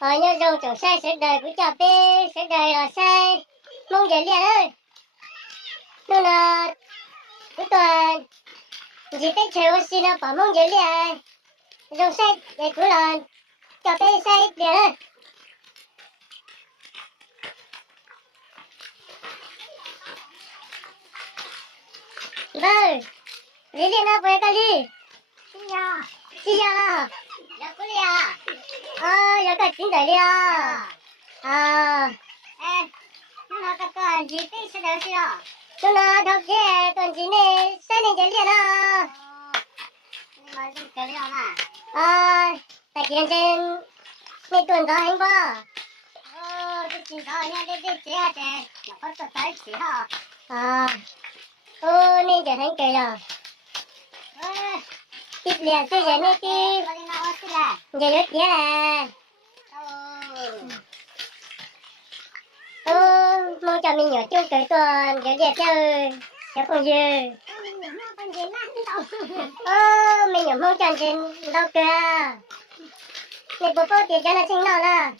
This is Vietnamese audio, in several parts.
nhớ dùng chỗ xe sẽ đời của chợ bê sẽ đời là xe mong dễ liền ơi nên là cuối tuần chỉ tết chơi ô xin là bỏ mong dễ liền dùng xe để cuối lần chợ bê xe liền ơi vâng dễ liền nào với ta đi xin chào nào Dạ có đi à? giờ cả chính đời đi à Ê, nó nói các con gì tí sẽ được chưa? chúng nó đọc dễ tuần chỉ này xe này dễ liền à Nhưng mà dùng cái liệu mà. tại kiện trên mấy tuần đó anh bơ Tôi chỉ có nhà đi chế hả chế. Nó có tờ tới chỉ hả? nên trở thành kể rồi Ê, tiếp liền xe dễ này thì có đi nào ở xí là. dễ được dễ là mong cho mình nhớ chung tới tuần dễ dễ chơi dễ không dư Con gì mà đâu. mình nhớ mong cho trên đâu cơ này bố bố tiền cho nó chính nào là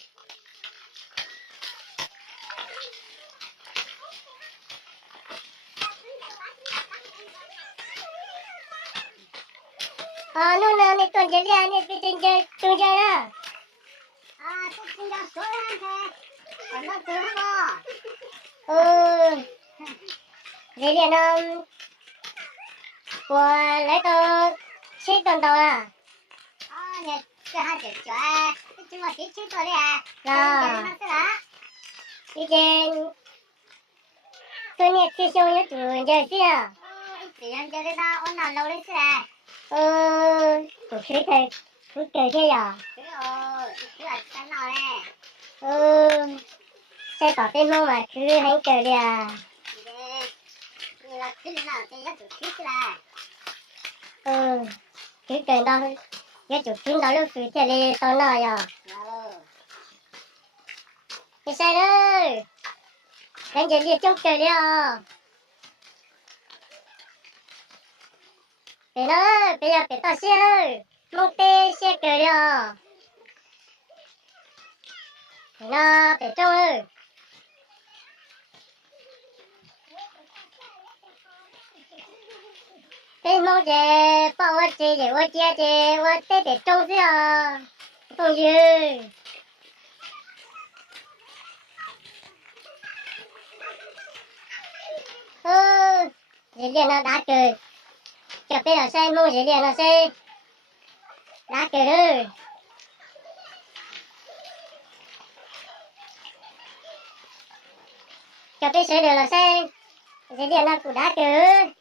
นู่นน่ะนี่ตัวเจริญนี่เป็นตัวตัวนะ Tôi xin ra số hàng thế. Còn nó cứ hả?เจริญcủa lấy tao chết tuần đầu à Nè, cái hai chữ chỗ à. Chúng mà tí chứ tôi đi à. Là. Nó sẽ là. đi trên tôi nghe khi xong nhớ chủ giờ chứ à Chỉ ăn cho cái đó, ôn nào lâu đấy sẽ à. của khí thầy cứ kể thế à Cứ rồi, cứ là cái nào nè. xe tỏ tên mong mà cứ hành kể đi à Như là cứ nào thì nó chủ khí là. cứ kể đó nhớ chủ phim đó lúc cứ thế đi tao nói à cái xe đó đánh chơi đi trong kể đi à để nó bây giờ phải tao xe ơi mong tê xe kể đi à để nó phải trong ơi thế mong chế bao nhiêu chế để tôi chế tôi tê để trong chứ à không gì dễ liền nó đá cười chụp bây giờ xe mong dễ liền nó xe đá cười ơi chụp bây giờ là xe dễ liền nó cũng đá cười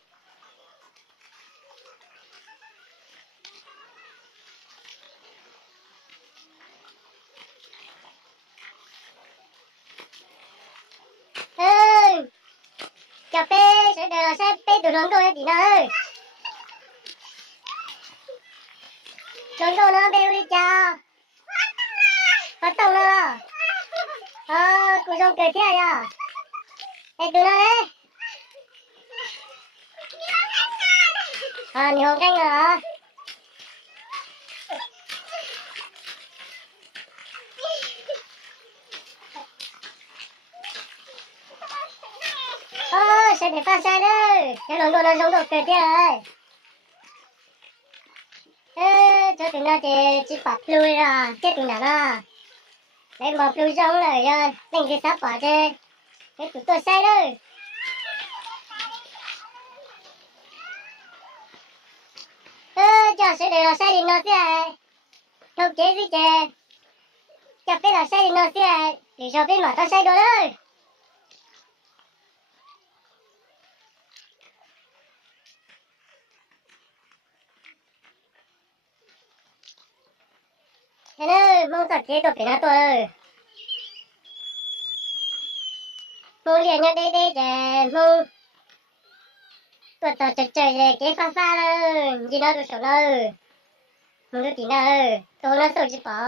cà phê sẽ được là sẽ phê từ lớn đôi tí nào ơi lớn đôi nó bêu đi cha phát tông nó cụ dòng cười thế à ê từ nó đấy nhiều không canh rồi sẽ để pha sai đấy cái lớn đôi nó giống đồ cười thế rồi cho tụi nó thì chỉ bật lui ra chết tụi nó đó lấy một lui giống rồi đánh cái sắp bỏ chơi cái tụi tôi sai đấy cho sẽ để là sai thì nó sẽ không chế gì chứ cho biết là sai thì nó sẽ để cho biết mà tao sai đồ đấy thế nên mong thật chế đồ phải nó tôi mong liền nhau đây đây để mong tuột tuột trời trời để cái pha pha rồi gì đó được sổ rồi mong được tí nào tôi nó sổ chỉ bỏ